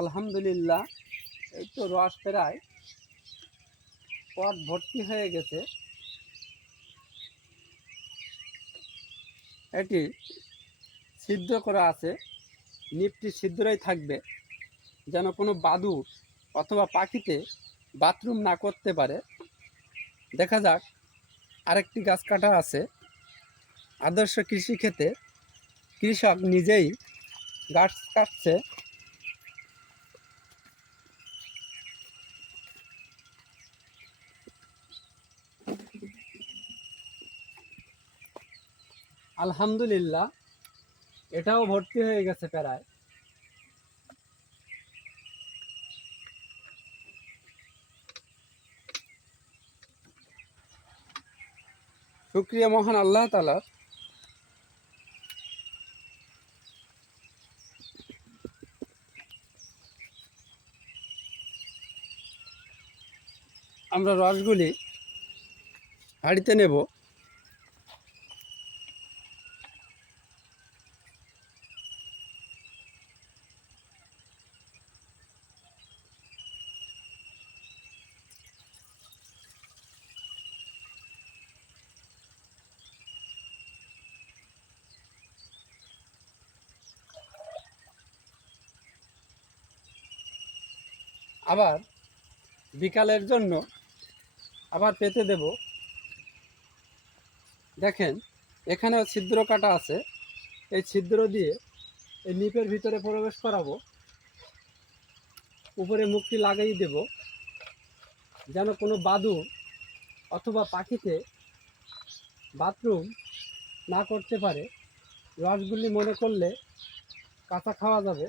আলহামদুলিল্লাহ, এই তো রস প্রায় পট ভর্তি হয়ে গেছে। এটি ছিদ্র করা আছে, নিপটি ছিদ্রই থাকবে যেন কোনো বাদুড় অথবা পাখিতে বাথরুম না করতে পারে। দেখা যাক, আরেকটি গাছ কাটা আছে। আদর্শ কৃষিক্ষেত্রে কৃষক নিজেই গাছ কাটছে। আলহামদুলিল্লাহ, এটাও ভর্তি হয়ে গেছে প্রায়। শুকরিয়া মহান আল্লাহ তাআলার। আমরা রসগুলি হাঁড়িতে নেব। আবার বিকালের জন্য আবার পেতে দেব। দেখেন, এখানেও ছিদ্র কাটা আছে। এই ছিদ্র দিয়ে এই নিপের ভিতরে প্রবেশ করাবো। উপরে মুখটি লাগিয়ে দেব যেন কোনো বাদুড় অথবা পাখিতে বাথরুম না করতে পারে। রসগুলি মনে করলে কাঁচা খাওয়া যাবে।